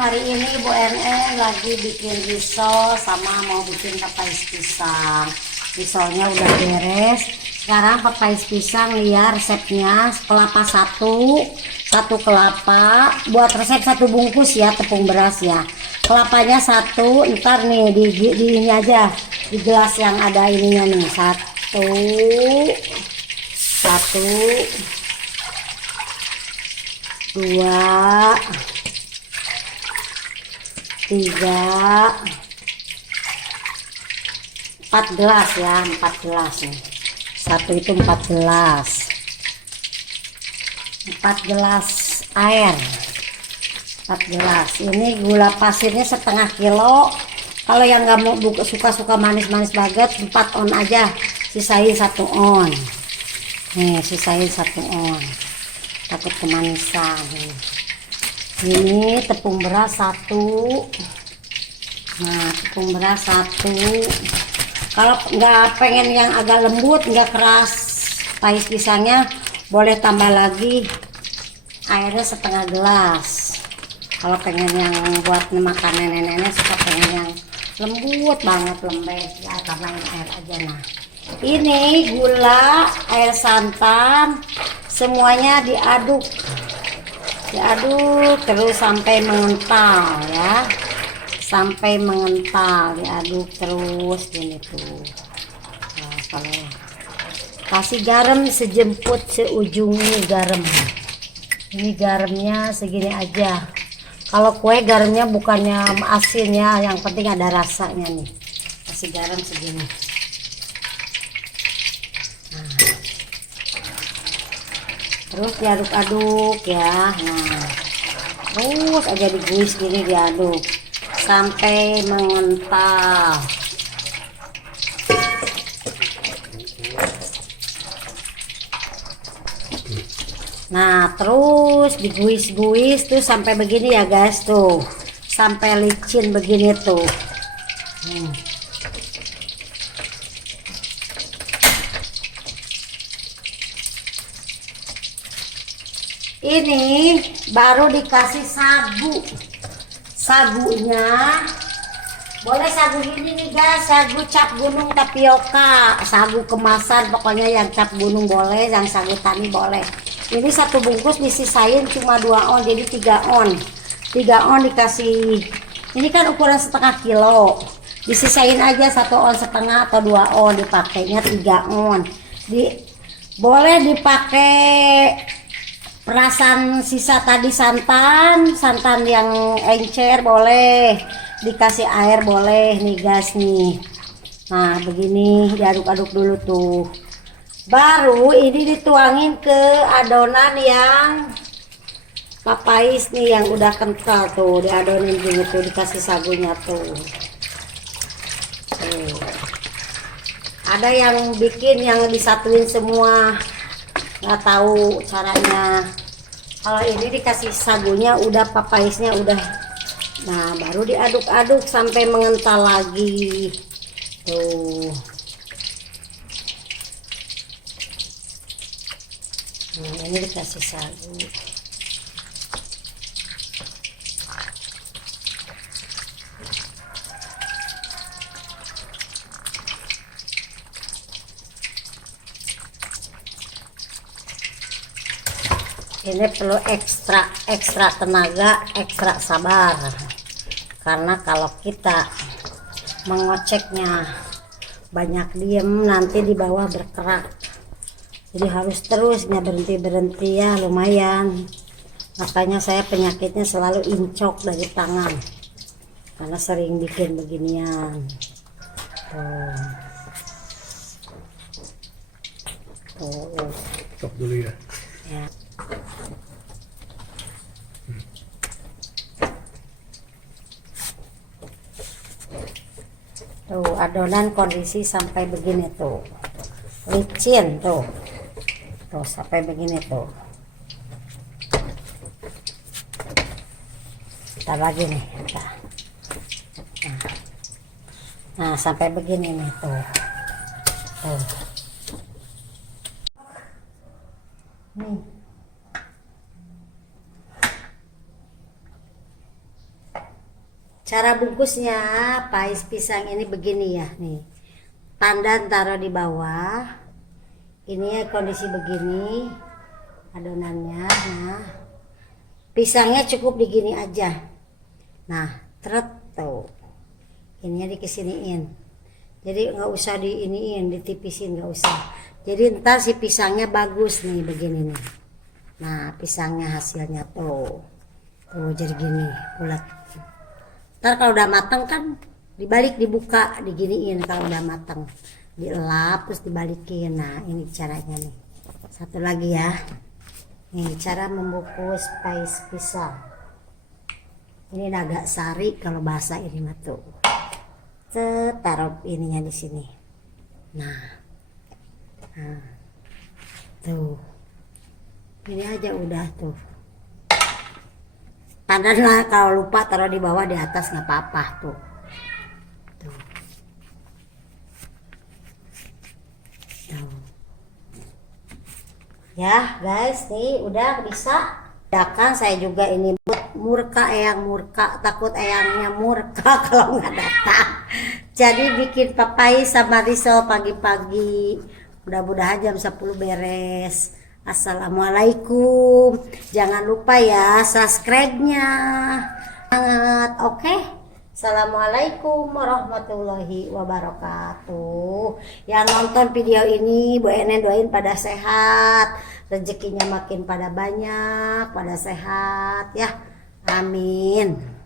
hari ini Bu NN lagi bikin risol sama mau bikin pepais pisang. Risolnya udah beres. Sekarang pepais pisang lihat resepnya, kelapa satu kelapa. Buat resep satu bungkus ya tepung beras ya. Kelapanya satu, ntar nih di ini aja di gelas yang ada ininya nih satu, dua, tiga, 4 gelas ya, 4 gelas nih. Satu itu 4 gelas. 4 gelas air. 4 gelas. Ini gula pasirnya setengah kilo. Kalau yang nggak mau suka manis-manis banget 4 on aja. Sisain 1 on. Nih, sisain 1 on. Takut kemanisan. Ini tepung beras 1. Nah, tepung beras 1. Kalau nggak pengen yang agak lembut, nggak keras pais pisangnya, boleh tambah lagi airnya setengah gelas. Kalau pengen yang buat makan nenek-nenek suka pengen yang lembut banget, lembek ya, tambahin air aja. Nah, ini gula, air santan, semuanya diaduk terus sampai mengental ya, sampai mengental, diaduk terus gini tuh. Nah, kalau kasih garam sejemput seujungnya garam. Ini garamnya segini aja. Kalau kue garamnya bukannya asin ya, yang penting ada rasanya nih. Kasih garam segini. Nah, terus diaduk-aduk ya. Nah, terus aja diguis gini, diaduk sampai mengental. Nah, terus diguis-guis tuh sampai begini ya guys, tuh sampai licin begini tuh. Ini baru dikasih sagunya. Boleh sagu ini nih guys, sagu cap gunung tapioka, sagu kemasan, pokoknya yang cap gunung boleh, yang sagu tani boleh. Ini satu bungkus disisain cuma 2 on, jadi 3 on. 3 on dikasih, ini kan ukuran setengah kilo, disisain aja 1 on setengah atau 2 on, dipakainya 3 on. Boleh dipakai perasan sisa tadi, santan yang encer boleh, dikasih air boleh nih guys nih. Nah, begini diaduk-aduk dulu tuh. Baru ini dituangin ke adonan yang papais nih yang udah kental tuh, diadonin gitu, dikasih sagunya tuh. Ada yang bikin yang disatuin semua, nggak tahu caranya. Kalau ini dikasih sagunya udah, papaisnya udah. Nah, baru diaduk-aduk sampai mengental lagi tuh. Nah, ini dikasih sagu. Ini perlu ekstra tenaga, ekstra sabar, karena kalau kita mengoceknya banyak diem, nanti di bawah berkerak. Jadi harus terus, nggak berhenti ya, lumayan. Makanya saya penyakitnya selalu incok dari tangan, karena sering bikin beginian. Tuh. Cok dulu ya. Ya. Tuh, adonan kondisi sampai begini tuh, licin tuh, sampai begini tuh. Kita lagi nih, nah sampai begini nih tuh. Nih, Cara bungkusnya pais pisang ini begini ya nih. Pandan taruh di bawah. Ini ya kondisi begini adonannya. Nah, pisangnya cukup digini aja. Nah, tuh. Ininya dikesiniin. Jadi nggak usah diiniin, ditipisin nggak usah. Jadi ntar si pisangnya bagus nih begini nih. Nah, pisangnya hasilnya tuh jadi gini bulat. Ntar kalau udah matang kan dibalik, dibuka, diginiin. Kalau udah matang dielap terus dibalikin. Nah, ini caranya nih. Satu lagi ya, nih cara membungkus pais pisang. Ini agak sari kalau bahasa ini mah tuh. Taruh ininya di sini. Nah, tuh ini aja udah tuh. Pandan lah, kalau lupa taruh di bawah, di atas nggak apa-apa tuh. Tuh. Tuh. Ya guys, nih udah bisa. Kan saya juga ini murka, eyang murka, takut eyangnya murka kalau nggak datang. Jadi bikin papai sama risol pagi-pagi. Mudah-mudahan jam 10 beres. Assalamualaikum. Jangan lupa ya subscribe-nya. Oke. Assalamualaikum warahmatullahi wabarakatuh. Yang nonton video ini Bu Enen doain pada sehat, rezekinya makin pada banyak, pada sehat ya. Amin.